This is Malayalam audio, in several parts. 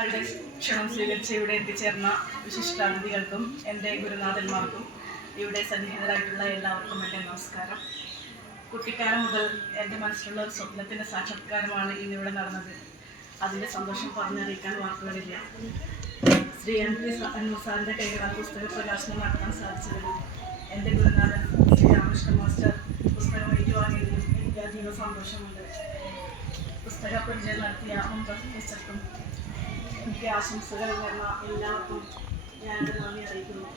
സ്വീകരിച്ച് ഇവിടെ എത്തിച്ചേർന്ന വിശിഷ്ടാതിഥികൾക്കും എന്റെ ഗുരുനാഥന്മാർക്കും ഇവിടെ സന്നിഹിതരായിട്ടുള്ള എല്ലാവർക്കും എന്റെ നമസ്കാരം. കുട്ടിക്കാലം മുതൽ എന്റെ മനസ്സിലുള്ള ഒരു സ്വപ്നത്തിന്റെ സാക്ഷാത്കാരമാണ് ഇന്നിവിടെ നടന്നത്. അതിന്റെ സന്തോഷം പറഞ്ഞറിയിക്കാൻ വാക്കുകളില്ല. ശ്രീ എം പി സാറിന്റെ കൈകളാൽ പുസ്തക പ്രകാശനം നടത്താൻ സാധിച്ചതിലും എന്റെ ഗുരുനാഥൻ ശ്രീ രാമകൃഷ്ണ മാസ്റ്റർ പുസ്തകം ഏറ്റുവാങ്ങിയതിലും എനിക്ക് അതീവ സന്തോഷമുണ്ട്. പുസ്തക പരിചയം നടത്തിയ ടീച്ചർക്കും എനിക്ക് ആശംസകൾ നേർന്ന എല്ലാവർക്കും ഞാൻ നന്ദി അറിയിക്കുന്നു.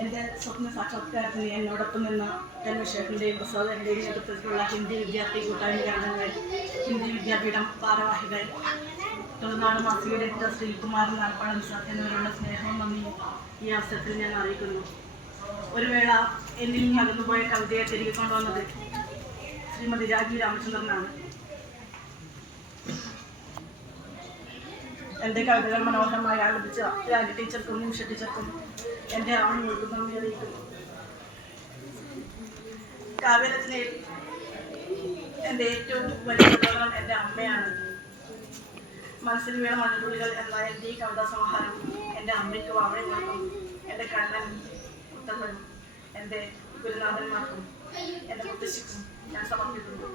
എന്റെ സ്വപ്ന സാക്ഷാത്കാരത്തിന് എന്നോടൊപ്പം നിന്ന തന്മഷേഖിന്റെയും പ്രസാദന്റെയും നേതൃത്വത്തിലുള്ള ഹിന്ദി വിദ്യാർത്ഥി കൂട്ടായ്മ അംഗങ്ങൾ ഹിന്ദി വിദ്യാപീഠം ഭാരവാഹികൾ തുറനാട് മാസികയുടെ എഡിറ്റർ ശ്രീകുമാരൻ നാൽപ്പാടം സാർ എന്നിവരുടെ സ്നേഹവും നന്ദിയും ഈ അവസരത്തിൽ ഞാൻ അറിയിക്കുന്നു. ഒരു വേള എന്നിൽ നിന്ന് അകന്നുപോയ കവിതയെ തിരികെ കൊണ്ടുവന്നത് ശ്രീമതി രാജീവ് രാമചന്ദ്രനാണ്. എന്റെ കവിതകൾ മനോഹരമായി ആലപിച്ച രാജ്യ ടീച്ചർക്കും നിമിഷ ടീച്ചർക്കും എന്റെ ആവണങ്ങൾക്ക് നന്ദി അറിയിക്കുന്നു. കാവ്യരചനയിൽ എന്റെ ഏറ്റവും വലിയ പ്രകടനം എന്റെ അമ്മയാണ്. മനസ്സിൽ വീണ മഴത്തുള്ളികൾ എന്ന എന്റെ ഈ കവിതാ സമാഹാരം എന്റെ അമ്മയ്ക്കും അവഴങ്ങൾക്കും എന്റെ കണ്ണൻ കുട്ടപ്പനും എന്റെ ഗുരുനാഥന്മാർക്കും എന്റെ മുത്തശ്ശിക്കും ഞാൻ സമർപ്പിക്കുന്നു.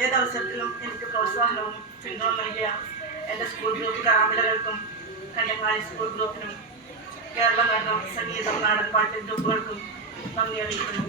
ഏതവസരത്തിലും എനിക്ക് പ്രോത്സാഹനവും പിന്തുണ നൽകിയ എന്റെ സ്കൂൾ ഗ്രൂപ്പ് കാമിലകൾക്കും കന്യകാളി സ്കൂൾ ഗ്രൂപ്പിനും കേരള നടനം സംഗീതം നാടൻപാട്ട് ഗ്രൂപ്പുകൾക്കും നന്ദി അറിയിക്കുന്നു.